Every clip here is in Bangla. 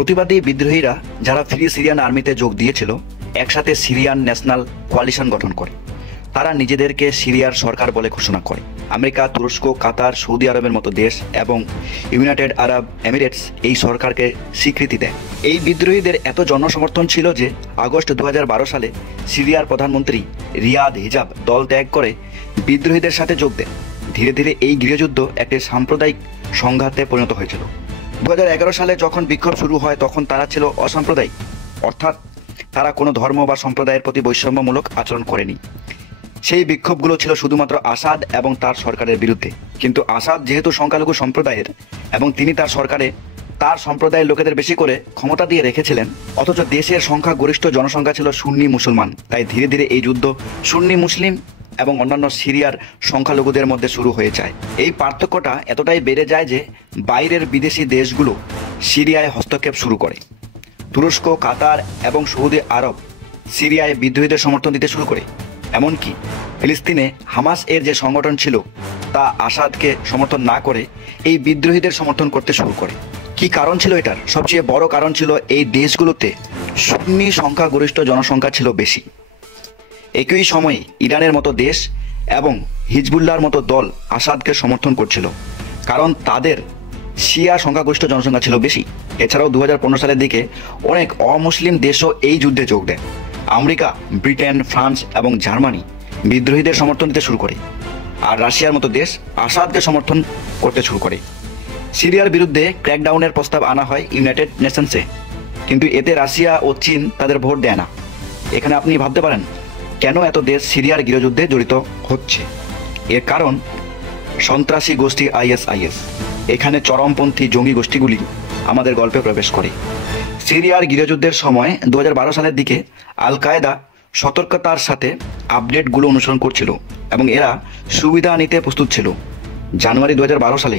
প্রতিবাদী বিদ্রোহীরা যারা ফ্রি সিরিয়ান আর্মিতে যোগ দিয়েছিল একসাথে সিরিয়ান ন্যাশনাল কোয়ালিশন গঠন করে। তারা নিজেদেরকে সিরিয়ার সরকার বলে ঘোষণা করে। আমেরিকা, তুরস্ক, কাতার, সৌদি আরবের মতো দেশ এবং ইউনাইটেড আরব এমিরেটস এই সরকারকে স্বীকৃতি দেয়। এই বিদ্রোহীদের এত জনসমর্থন ছিল যে আগস্ট 2012 সালে সিরিয়ার প্রধানমন্ত্রী রিয়াদ হিজাব দল ত্যাগ করে বিদ্রোহীদের সাথে যোগ দেন। ধীরে ধীরে এই গৃহযুদ্ধ একটি সাম্প্রদায়িক সংঘাতে পরিণত হয়েছিল। 2011 সালে যখন বিক্ষোভ শুরু হয় তখন তারা ছিল অসাম্প্রদায়িক, অর্থাৎ তারা কোনো ধর্ম বা সম্প্রদায়ের প্রতি বৈষম্যমূলক আচরণ করেনি। সেই বিক্ষোভগুলো ছিল শুধুমাত্র আসাদ এবং তার সরকারের বিরুদ্ধে। কিন্তু আসাদ যেহেতু সংখ্যালঘু সম্প্রদায়ের এবং তিনি তার সরকারে তার সম্প্রদায়ের লোকেদের বেশি করে ক্ষমতা দিয়ে রেখেছিলেন, অথচ দেশের সংখ্যাগরিষ্ঠ জনসংখ্যা ছিল সুন্নি মুসলমান। তাই ধীরে ধীরে এই যুদ্ধ সুন্নি মুসলিম এবং অন্যান্য সিরিয়ার সংখ্যালঘুদের মধ্যে শুরু হয়ে যায়। এই পার্থক্যটা এতটাই বেড়ে যায় যে বাইরের বিদেশি দেশগুলো সিরিয়ায় হস্তক্ষেপ শুরু করে। তুরস্ক, কাতার এবং সৌদি আরব সিরিয়ায় বিদ্রোহীদের সমর্থন দিতে শুরু করে। এমনকি ফিলিস্তিনে হামাস এর যে সংগঠন ছিল তা আসাদকে সমর্থন না করে এই বিদ্রোহীদের সমর্থন করতে শুরু করে। কি কারণ ছিল এটার? সবচেয়ে বড় কারণ ছিল এই দেশগুলোতে সুন্নি সংখ্যাগরিষ্ঠ জনসংখ্যা ছিল বেশি। একই সময়ে ইরানের মতো দেশ এবং হিজবুল্লাহর মতো দল আসাদকে সমর্থন করছিল, কারণ তাদের শিয়া সংখ্যাগরিষ্ঠ জনসংখ্যা ছিল বেশি। এছাড়াও 2015 সালের দিকে অনেক অমুসলিম দেশও এই যুদ্ধে যোগ দেয়। আমেরিকা, ব্রিটেন, ফ্রান্স এবং জার্মানি বিদ্রোহীদের সমর্থন দিতে শুরু করে, আর রাশিয়ার মতো দেশ আসাদকে সমর্থন করতে শুরু করে। সিরিয়ার বিরুদ্ধে ক্র্যাকডাউনের প্রস্তাব আনা হয় ইউনাইটেড নেশনসে, কিন্তু এতে রাশিয়া ও চীন তাদের ভোট দেয় না। এখানে আপনি ভাবতে পারেন কেন এত দেশ সিরিয়ার গৃহযুদ্ধে জড়িত হচ্ছে। এর কারণ সন্ত্রাসী গোষ্ঠী আইএসআইএস। এখানে চরমপন্থী জঙ্গি গোষ্ঠীগুলি আমাদের গল্পে প্রবেশ করে। সিরিয়ার গৃহযুদ্ধের সময় 2012 সালের দিকে আল কায়েদা সতর্কতার সাথে আপডেটগুলো অনুসরণ করছিল এবং এরা সুবিধা নিতে প্রস্তুত ছিল। জানুয়ারি 2012 সালে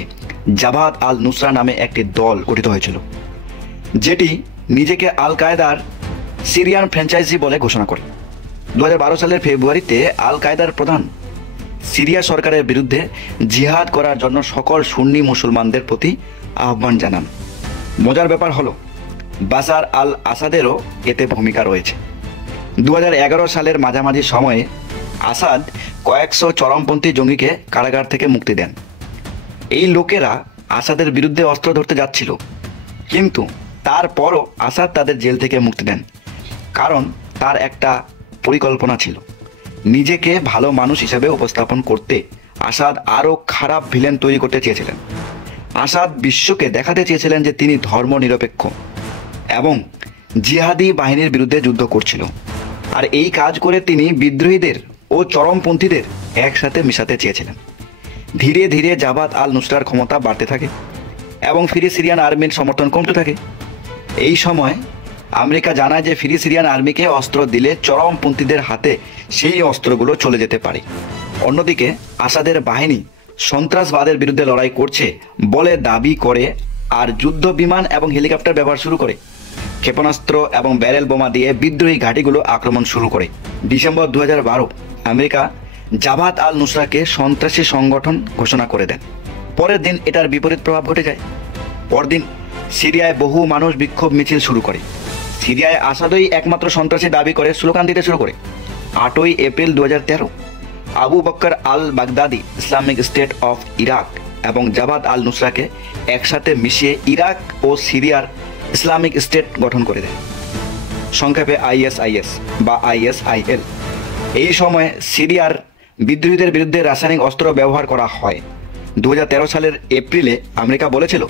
জাবাত আল নুসরা নামে একটি দল গঠিত হয়েছিল, যেটি নিজেকে আল কায়েদার সিরিয়ান ফ্র্যাঞ্চাইজি বলে ঘোষণা করে। 2012 সালের ফেব্রুয়ারিতে আল কায়েদার প্রধান সিরিয়া সরকারের বিরুদ্ধে জিহাদ করার জন্য সকল সুন্নি মুসলমানদের প্রতি আহ্বান জানান। মজার ব্যাপার হলো বাশার আল আসাদেরও এতে ভূমিকা রয়েছে। 2011 সালের মাঝামাঝি সময়ে আসাদ কয়েকশো চরমপন্থী জঙ্গিকে কারাগার থেকে মুক্তি দেন। এই লোকেরা আসাদের বিরুদ্ধে অস্ত্র ধরতে যাচ্ছিল, কিন্তু তারপরও আসাদ তাদের জেল থেকে মুক্তি দেন, কারণ তার একটা পরিকল্পনা ছিল। নিজেকে ভালো মানুষ হিসেবে উপস্থাপন করতে আসাদ আরও খারাপ ভিলেন তৈরি করতে চেয়েছিলেন। আসাদ বিশ্বকে দেখাতে চেয়েছিলেন যে তিনি ধর্মনিরপেক্ষ এবং জিহাদি বাহিনীর বিরুদ্ধে যুদ্ধ করছিল, আর এই কাজ করে তিনি বিদ্রোহীদের ও চরমপন্থীদের একসাথে মিশাতে চেয়েছিলেন। ধীরে ধীরে জাবাত আল নুসরার ক্ষমতা বাড়তে থাকে এবং ফ্রি সিরিয়ান আর্মির সমর্থন কমতে থাকে। এই সময় আমেরিকা জানায় যে ফ্রি সিরিয়ান আর্মিকে অস্ত্র দিলে চরমপন্থীদের হাতে সেই অস্ত্রগুলো চলে যেতে পারে। অন্যদিকে আসাদের বাহিনী সন্ত্রাসবাদের বিরুদ্ধে লড়াই করছে বলে দাবি করে আর যুদ্ধ বিমান এবং হেলিকপ্টার ব্যবহার শুরু করে। ক্ষেপণাস্ত্র এবং ব্যারেল বোমা দিয়ে বিদ্রোহী ঘাঁটিগুলো আক্রমণ শুরু করে। ডিসেম্বর 2012 আমেরিকা জাবাত আল নুসরাকে সন্ত্রাসী সংগঠন ঘোষণা করে দেন। পরের দিন এটার বিপরীত প্রভাব ঘটে যায়। পরদিন সিরিয়ায় বহু মানুষ বিক্ষোভ মিছিল শুরু করে। সিরিয়ায় আসাদই একমাত্র সন্ত্রাসী দাবি করে স্লোগান দিতে শুরু করে। 8ই April 2013 Abu Bakr al Baghdadi Islamic State of Iraq এবং জাবাত আল নুসরাকে একসাথে মিশিয়ে ইরাক ও সিরিয়ার ইসলামিক স্টেট গঠন করে দেয়, সংক্ষেপে আইএসআইএস বা আইএসআইএল। এই সময় সিরিয়ার বিদ্রোহীদের বিরুদ্ধে রাসায়নিক অস্ত্র ব্যবহার করা হয়। 2013 সালের এপ্রিলে আমেরিকা বলেছিল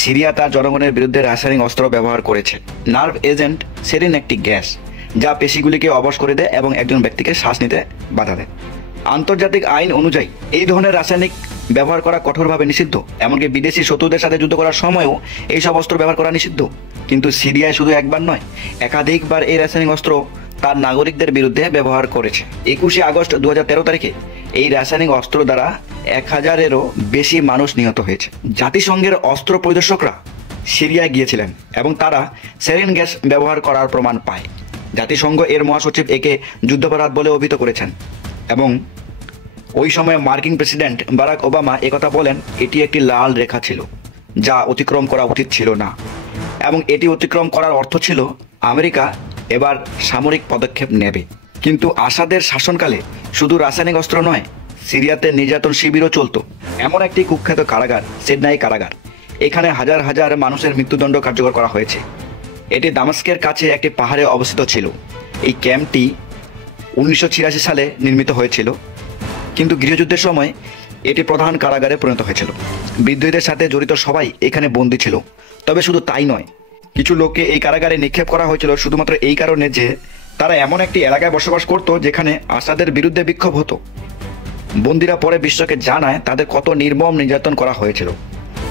সিরিয়া তার জনগণের বিরুদ্ধে রাসায়নিক অস্ত্র ব্যবহার করেছে। নার্ভ এজেন্ট সেরিন একটি গ্যাস যা পেশিগুলিকে অবশ করে দেয় এবং একজন ব্যক্তিকে শ্বাস নিতে বাধা দেয়। আন্তর্জাতিক আইন অনুযায়ী এই ধরনের রাসায়নিক ব্যবহার করা কঠোরভাবে নিষিদ্ধ। এমনকি বিদেশি শত্রুদের সাথে যুদ্ধ করার সময়ও এইসব অস্ত্র ব্যবহার করা নিষিদ্ধ। কিন্তু সিরিয়ায় শুধু একবার নয়, একাধিকবার এই রাসায়নিক অস্ত্র তার নাগরিকদের বিরুদ্ধে ব্যবহার করেছে। 21শে আগস্ট 2013 তারিখে এই রাসায়নিক অস্ত্র দ্বারা 1000-এরও বেশি মানুষ নিহত হয়েছে। জাতিসংঘের অস্ত্র পরিদর্শকরা সিরিয়ায় গিয়েছিলেন এবং তারা সেরিন গ্যাস ব্যবহার করার প্রমাণ পায়। জাতিসংঘ এর মহাসচিব একে যুদ্ধাপরাধ বলে অভিহিত করেছেন এবং ওই সময় মার্কিন প্রেসিডেন্ট বারাক ওবামা একথা বলেন এটি একটি লাল রেখা ছিল যা অতিক্রম করা উচিত ছিল না। এবং এটি অতিক্রম করার অর্থ ছিল আমেরিকা এবার সামরিক পদক্ষেপ নেবে। কিন্তু আসাদের শাসনকালে শুধু রাসায়নিক অস্ত্র নয়, সিরিয়াতে নির্যাতন শিবিরও চলত। এমন একটি কুখ্যাত কারাগার সিদনাই কারাগার, এখানে হাজার হাজার মানুষের মৃত্যুদণ্ড কার্যকর করা হয়েছে। এটি দামেস্কের কাছে একটি পাহাড়ে অবস্থিত ছিল। এই ক্যাম্পটি 1986 সালে নির্মিত হয়েছিল, কিন্তু গৃহযুদ্ধের সময় এটি প্রধান কারাগারে পরিণত হয়েছিল। বিদ্রোহীদের সাথে জড়িত সবাই এখানে বন্দী ছিল। তবে শুধু তাই নয়, কিছু লোককে এই কারাগারে নিক্ষেপ করা হয়েছিল শুধুমাত্র এই কারণে যে তারা এমন একটি এলাকায় বসবাস করত যেখানে আসাদের বিরুদ্ধে বিক্ষোভ হতো। বন্দীরা পরে বিশ্বকে জানায় তাদের কত নির্মম নির্যাতন করা হয়েছিল।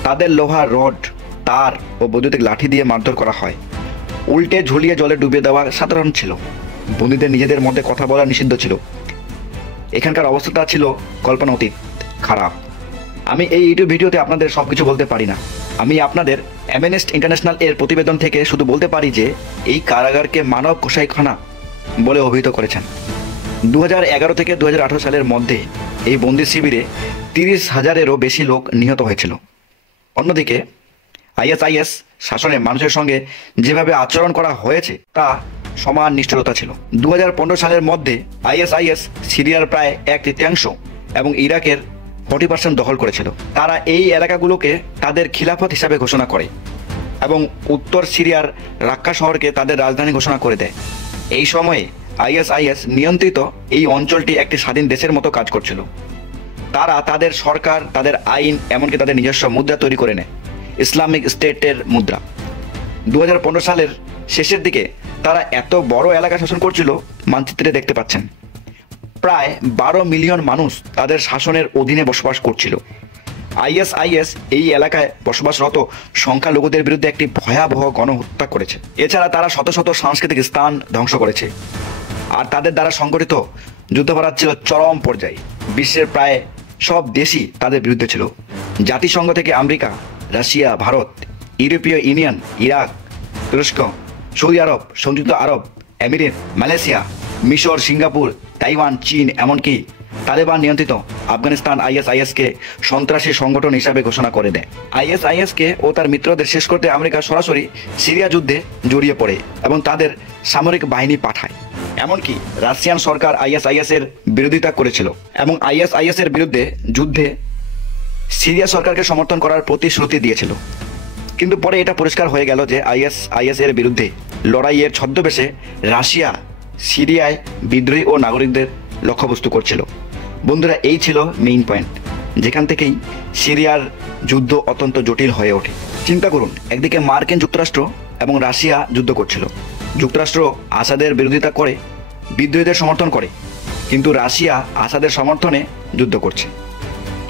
তাদের লোহা রড, তার ও বৈদ্যুতিক লাঠি দিয়ে মারধর করা হয়। উল্টে ঝুলিয়ে জলে ডুবিয়ে দেওয়া সাধারণ ছিল। বন্দীদের নিজেদের মধ্যে কথা বলা নিষিদ্ধ ছিল। এখানকার অবস্থাটা ছিল কল্পনা অতীত খারাপ। আমি এই ইউটিউব ভিডিওতে আপনাদের সব কিছু বলতে পারি না। আমি আপনাদের অ্যামনেস্টি ইন্টারন্যাশনাল এর প্রতিবেদন থেকে শুধু বলতে পারি যে এই কারাগারকে মানব কসাইখানা বলে অভিহিত করেছেন। 2011 থেকে 2018 সালের মধ্যে এই বন্দি শিবিরে 30,000-এরও বেশি লোক নিহত হয়েছিল। অন্যদিকে আইএসআইএস শাসনে মানুষের সঙ্গে যেভাবে আচরণ করা হয়েছে তা সমান নিষ্ঠুরতা ছিল। 2015 সালের মধ্যে আইএসআইএস সিরিয়ার প্রায় 1/3 এবং ইরাকের 40% দখল করেছিল। তারা এই এলাকাগুলোকে তাদের খিলাফত হিসাবে ঘোষণা করে এবং উত্তর সিরিয়ার রাক্কা শহরকে তাদের রাজধানী ঘোষণা করে দেয়। এই সময়ে আইএসআইএস নিয়ন্ত্রিত এই অঞ্চলটি একটি স্বাধীন দেশের মতো কাজ করছিল। তারা তাদের সরকার, তাদের আইন, এমনকি তাদের নিজস্ব মুদ্রা তৈরি করে নেয়, ইসলামিক স্টেটের মুদ্রা। 2015 সালের শেষের দিকে তারা এত বড় এলাকা শাসন করছিল, মানচিত্রে দেখতে পাচ্ছেন প্রায় 12 মিলিয়ন মানুষ তাদের শাসনের অধীনে বসবাস করছিল। আইএসআইএস এই এলাকায় বসবাসরত সংখ্যালঘুদের বিরুদ্ধে একটি ভয়াবহ গণহত্যা করেছে। এছাড়া তারা শত শত সাংস্কৃতিক স্থান ধ্বংস করেছে। আর তাদের দ্বারা সংগঠিত যুদ্ধাপরাধ ছিল চরম পর্যায়ে। বিশ্বের প্রায় সব দেশই তাদের বিরুদ্ধে ছিল। জাতিসংঘ থেকে আমেরিকা, রাশিয়া, ভারত, ইউরোপীয় ইউনিয়ন, ইরাক, তুরস্ক, সৌদি আরব, সংযুক্ত আরব এমিরেট, মালয়েশিয়া, মিশর, সিঙ্গাপুর, তাইওয়ান, চীন, এমনকি তালেবান নিয়ন্ত্রিত আফগানিস্তান আইএসআইএসকে সন্ত্রাসী সংগঠন হিসাবে ঘোষণা করে দেয়। আইএসআইএসকে ও তার মিত্রদের শেষ করতে আমেরিকা সরাসরি সিরিয়া যুদ্ধে জড়িয়ে পড়ে এবং তাদের সামরিক বাহিনী পাঠায়। এমনকি রাশিয়ান সরকার আইএসআইএস এর বিরোধিতা করেছিল এবং আইএসআইএস এর বিরুদ্ধে যুদ্ধে সিরিয়া সরকারকে সমর্থন করার প্রতিশ্রুতি দিয়েছিল। কিন্তু পরে এটা পরিষ্কার হয়ে গেল যে আইএসআইএস এর বিরুদ্ধে লড়াইয়ের ছদ্মবেশে রাশিয়া সিরিয়ায় বিদ্রোহী ও নাগরিকদের লক্ষ্যবস্তু করছিল। বন্ধুরা, এই ছিল মেইন পয়েন্ট, যেখান থেকেই সিরিয়ার যুদ্ধ অত্যন্ত জটিল হয়ে ওঠে। চিন্তা করুন, একদিকে মার্কিন যুক্তরাষ্ট্র এবং রাশিয়া যুদ্ধ করছিল। যুক্তরাষ্ট্র আসাদের বিরোধিতা করে, বিদ্রোহীদের সমর্থন করে, কিন্তু রাশিয়া আসাদের সমর্থনে যুদ্ধ করছে।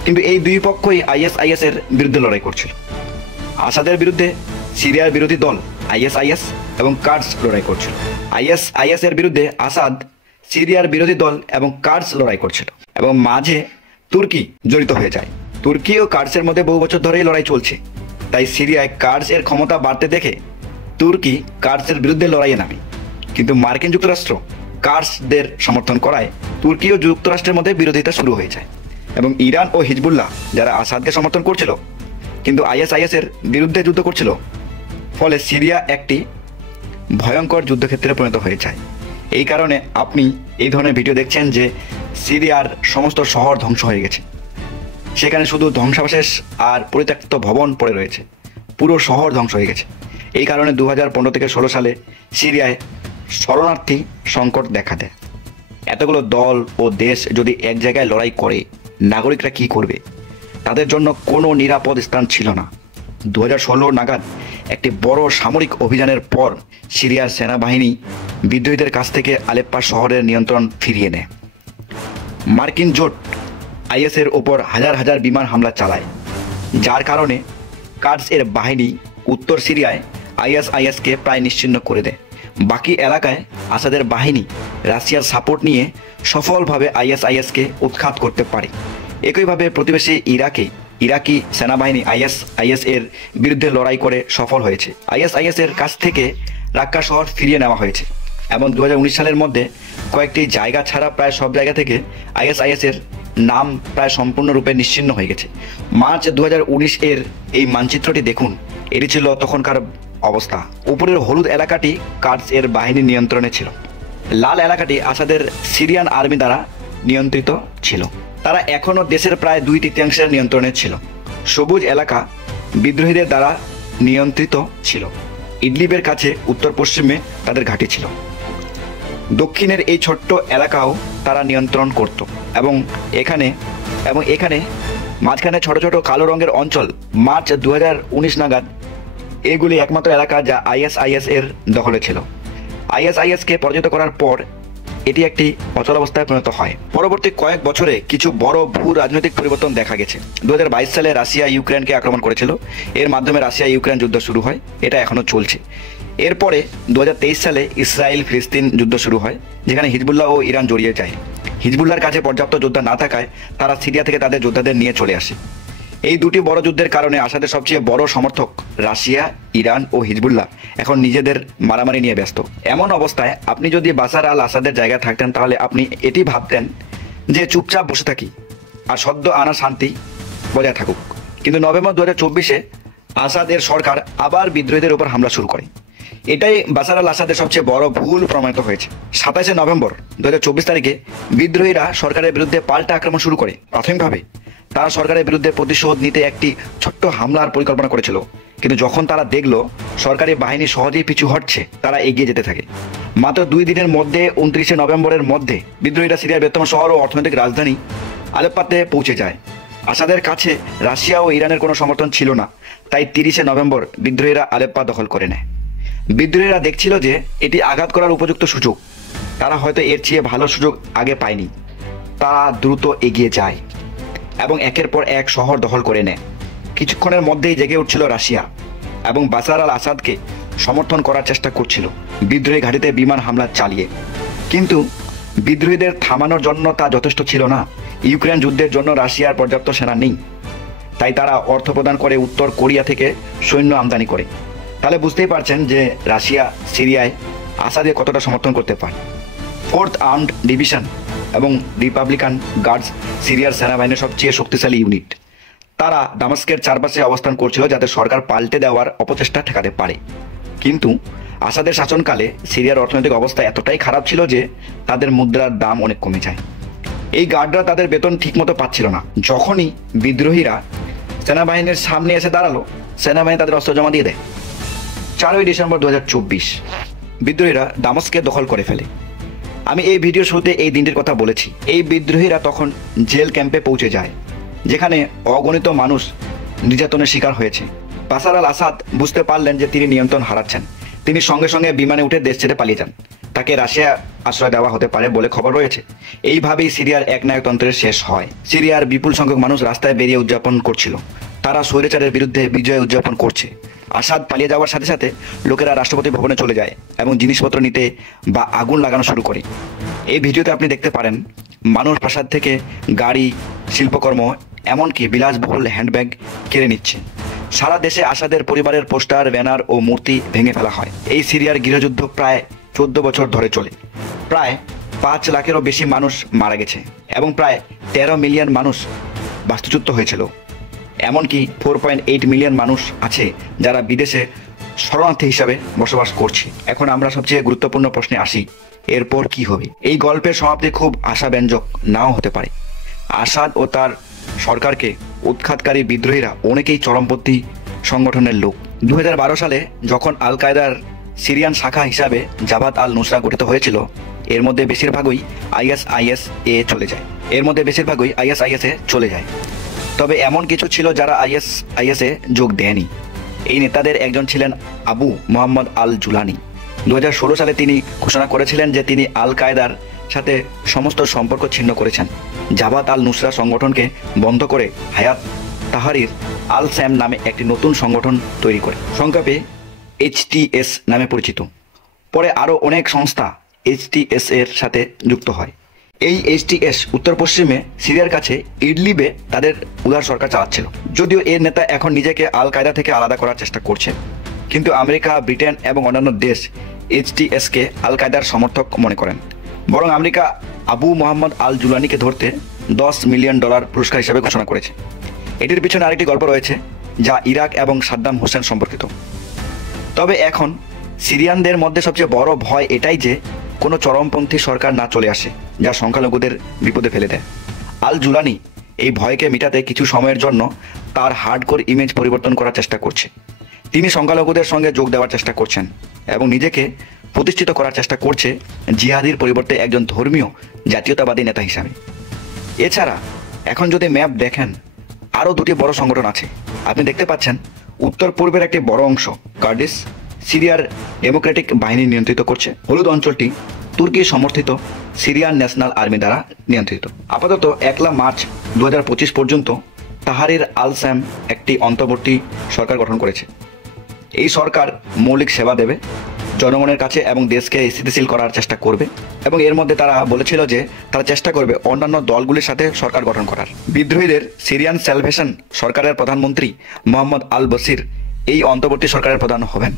কিন্তু এই দুই পক্ষই আইএসআইএস এর বিরুদ্ধে লড়াই করছিল। আসাদের বিরুদ্ধে সিরিয়ার বিরোধী দল আইএসআইএস এবং কার্ডস লড়াই করছিল। আইএসআইএস এর বিরুদ্ধে আসাদ, সিরিয়ার বিরোধী দল এবং কার্ডস লড়াই করছিল এবং মাঝে তুর্কি জড়িত হয়ে যায়। তুর্কি ও কার্ডসের মধ্যে বহু বছর ধরেই লড়াই চলছে। তাই সিরিয়ায় কার্ডস এর ক্ষমতা বাড়তে দেখে তুর্কি কার্ডসের বিরুদ্ধে লড়াইয়ে নামে। কিন্তু মার্কিন যুক্তরাষ্ট্র কার্ডসদের সমর্থন করায় তুর্কি ও যুক্তরাষ্ট্রের মধ্যে বিরোধিতা শুরু হয়ে যায় এবং ইরান ও হিজবুল্লাহ, যারা আসাদকে সমর্থন করছিল কিন্তু আইএসআইএস এর বিরুদ্ধে যুদ্ধ করছিল, ফলে সিরিয়া একটি ভয়ঙ্কর যুদ্ধক্ষেত্রে পরিণত হয়ে যায়। এই কারণে আপনি এই ধরনের ভিডিও দেখছেন যে সিরিয়ার সমস্ত শহর ধ্বংস হয়ে গেছে, সেখানে শুধু ধ্বংসাবশেষ আর পরিত্যক্ত ভবন পড়ে রয়েছে, পুরো শহর ধ্বংস হয়ে গেছে। এই কারণে 2015 থেকে 16 সালে সিরিয়ায় শরণার্থী সংকট দেখা দেয়। এতগুলো দল ও দেশ যদি এক জায়গায় লড়াই করে, নাগরিকরা কি করবে? তাদের জন্য কোনো নিরাপদ স্থান ছিল না। 2016 নাগাদ একটি বড় সামরিক অভিযানের পর সিরিয়ার সেনাবাহিনী বিদ্রোহীদের কাছ থেকে আলেপ্পা শহরের নিয়ন্ত্রণ ফিরিয়ে নেয়। মার্কিন জোট আইএসের ওপর হাজার হাজার বিমান হামলা চালায়, যার কারণে কার্ডস এর বাহিনী উত্তর সিরিয়ায় আইএসআইএসকে প্রায় নিশ্চিহ্ন করে দেয়। বাকি এলাকায় আসাদের বাহিনী রাশিয়ার সাপোর্ট নিয়ে সফলভাবে আইএসআইএসকে উৎখাত করতে পারে। একইভাবে প্রতিবেশী ইরাকি সেনাবাহিনী আইএসআইএস এর বিরুদ্ধে লড়াই করে সফল হয়েছে। আইএসআইএস এর কাছ থেকে রাক্কা শহর ফিরিয়ে নেওয়া হয়েছে এবং 2019 সালের মধ্যে কয়েকটি জায়গা ছাড়া প্রায় সব জায়গা থেকে আইএসআইএস এর নাম প্রায় সম্পূর্ণরূপে নিশ্চিহ্ন হয়ে গেছে। মার্চ 2019 এর এই মানচিত্রটি দেখুন, এটি ছিল তখনকার অবস্থা। উপরের হলুদ এলাকাটি কার্ডস এর বাহিনীর নিয়ন্ত্রণে ছিল। লাল এলাকাটি আসাদের সিরিয়ান আর্মি দ্বারা নিয়ন্ত্রিত ছিল। তারা এখনও দেশের প্রায় 2/3 নিয়ন্ত্রণে ছিল। সবুজ এলাকা বিদ্রোহীদের দ্বারা নিয়ন্ত্রিত ছিল। ইডলিবের কাছে উত্তর পশ্চিমে তাদের ঘাঁটি ছিল। দক্ষিণের এই ছোট্ট এলাকাও তারা নিয়ন্ত্রণ করত এবং এখানে মাঝখানে ছোট ছোট কালো রঙের অঞ্চল। মার্চ 2019 নাগাদ এগুলি একমাত্র এলাকা যা আইএসআইএস এর দখলে ছিল। আইএসআইএসকে পরাজিত করার পর এটি একটি অচলাবস্থায় পরিণত হয়। পরবর্তী কয়েক বছরে কিছু বড় ভূ রাজনৈতিক পরিবর্তন দেখা গেছে। 2022 সালে রাশিয়া ইউক্রেনকে আক্রমণ করেছিল। এর মাধ্যমে রাশিয়া ইউক্রেন যুদ্ধ শুরু হয়। এটা এখনও চলছে। এরপরে 2023 সালে ইসরায়েল ফিলিস্তিন যুদ্ধ শুরু হয়, যেখানে হিজবুল্লাহ ও ইরান জড়িয়ে যায়। হিজবুল্লাহর কাছে পর্যাপ্ত যোদ্ধা না থাকায় তারা সিরিয়া থেকে তাদের যোদ্ধাদের নিয়ে চলে আসে। এই দুটি বড় যুদ্ধের কারণে আসাদের সবচেয়ে বড় সমর্থক রাশিয়া, ইরান ও হিজবুল্লাহ এখন নিজেদের মারামারি নিয়ে ব্যস্ত। এমন অবস্থায় আপনি যদি বাশার আল আসাদের জায়গায় থাকতেন তাহলে আপনি এটি ভাবতেন যে চুপচাপ বসে থাকি আর সদ্য আনা শান্তি বজায় থাকুক। কিন্তু নভেম্বর 2024-এ আসাদের সরকার আবার বিদ্রোহীদের উপর হামলা শুরু করে। এটাই বাশার আল আসাদের সবচেয়ে বড় ভুল প্রমাণিত হয়েছে। 27 নভেম্বর 2024 তারিখে বিদ্রোহীরা সরকারের বিরুদ্ধে পাল্টা আক্রমণ শুরু করে। প্রাথমিকভাবে তারা সরকারের বিরুদ্ধে প্রতিশোধ নিতে একটি ছোট্ট হামলার পরিকল্পনা করেছিল, কিন্তু যখন তারা দেখলো সরকারি বাহিনী সহজেই পিছু হটছে, তারা এগিয়ে যেতে থাকে। মাত্র 2 দিনের মধ্যে 29 নভেম্বরের মধ্যে বিদ্রোহীরা সিরিয়ার বৃহত্তম শহর ও অর্থনৈতিক রাজধানী আলেপ্পোতে পৌঁছে যায়। আসাদের কাছে রাশিয়া ও ইরানের কোনো সমর্থন ছিল না, তাই 30 নভেম্বর বিদ্রোহীরা আলেপ্পো দখল করে নেয়। বিদ্রোহীরা দেখছিল যে এটি আঘাত করার উপযুক্ত সুযোগ। তারা হয়তো এর চেয়ে ভালো সুযোগ আগে পায়নি। তারা দ্রুত এগিয়ে যায় এবং একের পর এক শহর দখল করে নেয়। কিছুক্ষণের মধ্যেই জেগে উঠছিল রাশিয়া এবং বাশার আল আসাদকে সমর্থন করার চেষ্টা করছিল বিদ্রোহী ঘাঁটিতে বিমান হামলা চালিয়ে। কিন্তু বিদ্রোহীদের থামানোর জন্য তা যথেষ্ট ছিল না। ইউক্রেন যুদ্ধের জন্য রাশিয়ার পর্যাপ্ত সেনা নেই, তাই তারা অর্থ প্রদান করে উত্তর কোরিয়া থেকে সৈন্য আমদানি করে। তাহলে বুঝতেই পারছেন যে রাশিয়া সিরিয়ায় আসাদকে কতটা সমর্থন করতে পারে। 4th আর্মড ডিভিশন এবং রিপাবলিকান গার্ডস সিরিয়ার সেনাবাহিনীর সবচেয়ে শক্তিশালী ইউনিট। তারা দামাস্কের চারপাশে অবস্থান করছিল যাতে সরকার পাল্টে দেওয়ার অপচেষ্টা ঠেকাতে পারে। কিন্তু আসাদের শাসনকালে সিরিয়ার অর্থনৈতিক অবস্থা এতটাই খারাপ ছিল যে তাদের মুদ্রার দাম অনেক কমে যায়। এই গার্ডরা তাদের বেতন ঠিকমতো পাচ্ছিল না। যখনই বিদ্রোহীরা সেনাবাহিনীর সামনে এসে দাঁড়ালো, সেনাবাহিনী তাদের অস্ত্র জমা দিয়ে দেয়। 4 ডিসেম্বর 2024 বিদ্রোহীরা দামাস্কে দখল করে ফেলে। আমি এই ভিডিও শুরুতে এই দিনটির কথা বলেছি। এই বিদ্রোহীরা তখন জেল ক্যাম্পে পৌঁছে যায়, যেখানে অগণিত মানুষ নির্যাতনের শিকার হয়েছে। বাশার আল আসাদ বুঝতে পারলেন যে তিনি নিয়ন্ত্রণ হারাচ্ছেন। তিনি সঙ্গে সঙ্গে বিমানে উঠে দেশ ছেড়ে পালিয়ে যান। তাকে রাশিয়া আশ্রয় দেওয়া হতে পারে বলে খবর রয়েছে। এইভাবেই সিরিয়ার একনায়কতন্ত্রের শেষ হয়। সিরিয়ার বিপুল সংখ্যক মানুষ রাস্তায় বেরিয়ে উদযাপন করছিল। তারা স্বৈরাচারের বিরুদ্ধে বিজয় উদযাপন করছে। আসাদ পালিয়ে যাওয়ার সাথে সাথে লোকেরা রাষ্ট্রপতি ভবনে চলে যায় এবং জিনিসপত্র নিতে বা আগুন লাগানো শুরু করে। এই ভিডিওতে আপনি দেখতে পারেন মানুষ প্রাসাদ থেকে গাড়ি, শিল্পকর্ম, এমনকি বিলাসবহুল হ্যান্ডব্যাগ কেড়ে নিচ্ছে। সারা দেশে আসাদের পরিবারের পোস্টার, ব্যানার ও মূর্তি ভেঙে ফেলা হয়। এই সিরিয়ার গৃহযুদ্ধ প্রায় 14 বছর ধরে চলে। প্রায় 5 লাখেরও বেশি মানুষ মারা গেছে এবং প্রায় 13 মিলিয়ন মানুষ বাস্তুচ্যুত হয়েছিল। এমনকি 4.8 মিলিয়ন মানুষ আছে যারা বিদেশে শরণার্থী হিসাবে বসবাস করছে। এখন আমরা সবচেয়ে গুরুত্বপূর্ণ প্রশ্নে আসি, এরপর কি হবে? এই গল্পের সমাপ্তি খুব আশাব্যঞ্জক নাও হতে পারে। আসাদ ও তার সরকারকে উৎখাতকারী বিদ্রোহীরা অনেকেই চরমপন্থী সংগঠনের লোক। 2012 সালে যখন আল কায়দার সিরিয়ান শাখা হিসাবে জাবাত আল নুসরা গঠিত হয়েছিল, এর মধ্যে বেশিরভাগই আইএসআইএস এ চলে যায়। তবে এমন কিছু ছিল যারা আইএসআইএসে যোগ দেয়নি। এই নেতাদের একজন ছিলেন আবু মোহাম্মদ আল জুলানি। 2016 সালে তিনি ঘোষণা করেছিলেন যে তিনি আল কায়দার সাথে সমস্ত সম্পর্ক ছিন্ন করেছেন। জাবাত আল নুসরা সংগঠনকে বন্ধ করে হায়াত তাহরির আল স্যাম নামে একটি নতুন সংগঠন তৈরি করে, সংক্ষেপে HTS নামে পরিচিত। পরে আরও অনেক সংস্থা HTS এর সাথে যুক্ত হয়। এই HTS উত্তর পশ্চিমে সিরিয়ার কাছে ইডলিবে তাদের উদার সরকার চালাচ্ছিল। যদিও এর নেতা এখন নিজেকে আল কায়দা থেকে আলাদা করার চেষ্টা করছে, কিন্তু আমেরিকা, ব্রিটেন এবং অন্যান্য দেশ HTSকে আল কায়দার সমর্থক মনে করেন। বরং আমেরিকা আবু মোহাম্মদ আল জুলানিকে ধরতে $10 মিলিয়ন পুরস্কার হিসেবে ঘোষণা করেছে। এটির পিছনে আরেকটি গল্প রয়েছে। যা ইরাক এবং সাদ্দাম হোসেন সম্পর্কিত। তবে এখন সিরিয়ানদের মধ্যে সবচেয়ে বড় ভয় এটাই যে কোনো চরমপন্থী সরকার না চলে আসে যা সংখ্যালঘুদের বিপদে ফেলে দেয়। আল জুলানি এই ভয়কে মেটাতে কিছু সময়ের জন্য তার হার্ডকোর ইমেজ পরিবর্তন করার চেষ্টা করছে। তিনি সংখ্যালঘুদের সঙ্গে যোগ দেওয়ার চেষ্টা করছেন এবং নিজেকে প্রতিষ্ঠিত করার চেষ্টা করছে জিহাদির পরিবর্তে একজন ধর্মীয় জাতীয়তাবাদী নেতা হিসাবে। এছাড়া এখন যদি ম্যাপ দেখেন, আরও দুটি বড় সংগঠন আছে। আপনি দেখতে পাচ্ছেন উত্তর পূর্বের একটি বড় অংশ কার্ডিস সিরিয়ার ডেমোক্রেটিক বাহিনী নিয়ন্ত্রিত করছে। হলুদ অঞ্চলটি তুর্কি সমর্থিত সিরিয়ান ন্যাশনাল আর্মি দ্বারা নিয়ন্ত্রিত। আপাতত 1 মার্চ 2025 পর্যন্ত তাহারির আল শ্যাম একটি অন্তর্বর্তী সরকার গঠন করেছে। এই সরকার মৌলিক সেবা দেবে জনগণের কাছে এবং দেশকে স্থিতিশীল করার চেষ্টা করবে, এবং এর মধ্যে তারা বলেছিল যে তারা চেষ্টা করবে অন্যান্য দলগুলির সাথে সরকার গঠন করার। বিদ্রোহীদের সিরিয়ান স্যালভেশন সরকারের প্রধানমন্ত্রী মোহাম্মদ আল বসির এই অন্তর্বর্তী সরকারের প্রধান হবেন।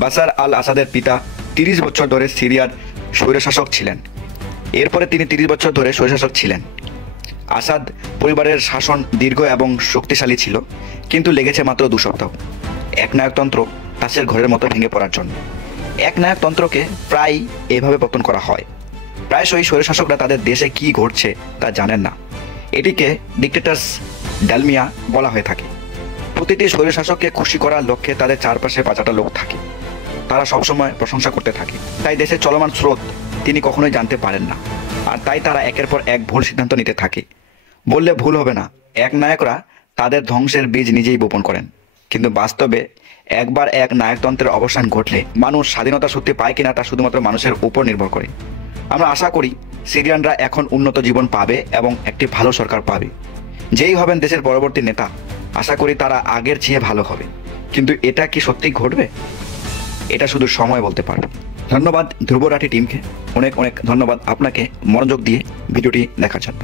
বাশার আল আসাদের পিতা 30 বছর ধরে সিরিয়ার স্বৈরশাসক ছিলেন। এরপরে তিনি 30 বছর ধরে স্বৈরশাসক ছিলেন। আসাদ পরিবারের শাসন দীর্ঘ এবং শক্তিশালী ছিল, কিন্তু লেগেছে মাত্র 2 সপ্তাহ একনায়কতন্ত্র তাসের ঘরের মতো ভেঙে পড়ার জন্য। একনায়কতন্ত্রকে প্রায় এভাবে পতন করা হয়। প্রায়শই স্বৈরশাসকরা তাদের দেশে কি ঘটছে তা জানেন না। এটিকে ডিক্টেটার্স ডালমিয়া বলা হয়ে থাকে। প্রতিটি স্বৈরশাসককে খুশি করার লক্ষ্যে তাদের চারপাশে 5টা লোক থাকে, তারা সবসময় প্রশংসা করতে থাকে। তাই দেশের চলমান স্রোত তিনি কখনোই জানতে পারেন না, আর তাই তারা একের পর এক ভুল সিদ্ধান্ত নিতে থাকে। বললে ভুল হবে না, একনায়করা তাদের ধ্বংসের বীজ নিজেই বপন করেন। কিন্তু বাস্তবে একবার এক নায়কতন্ত্রের অবসান ঘটলে মানুষ স্বাধীনতা সত্যি পায় কিনা তা শুধুমাত্র মানুষের উপর নির্ভর করে। আমরা আশা করি সিরিয়ানরা এখন উন্নত জীবন পাবে এবং একটি ভালো সরকার পাবে। যেই হবেন দেশের পরবর্তী নেতা, আশা করি তারা আগের চেয়ে ভালো হবে। কিন্তু এটা কি সত্যি ঘটবে, এটা শুধু সময় বলতে পারবে। ধন্যবাদ ধ্রুব রাঠি টিমকে, অনেক অনেক ধন্যবাদ আপনাকে মনোযোগ দিয়ে ভিডিওটি দেখার জন্য।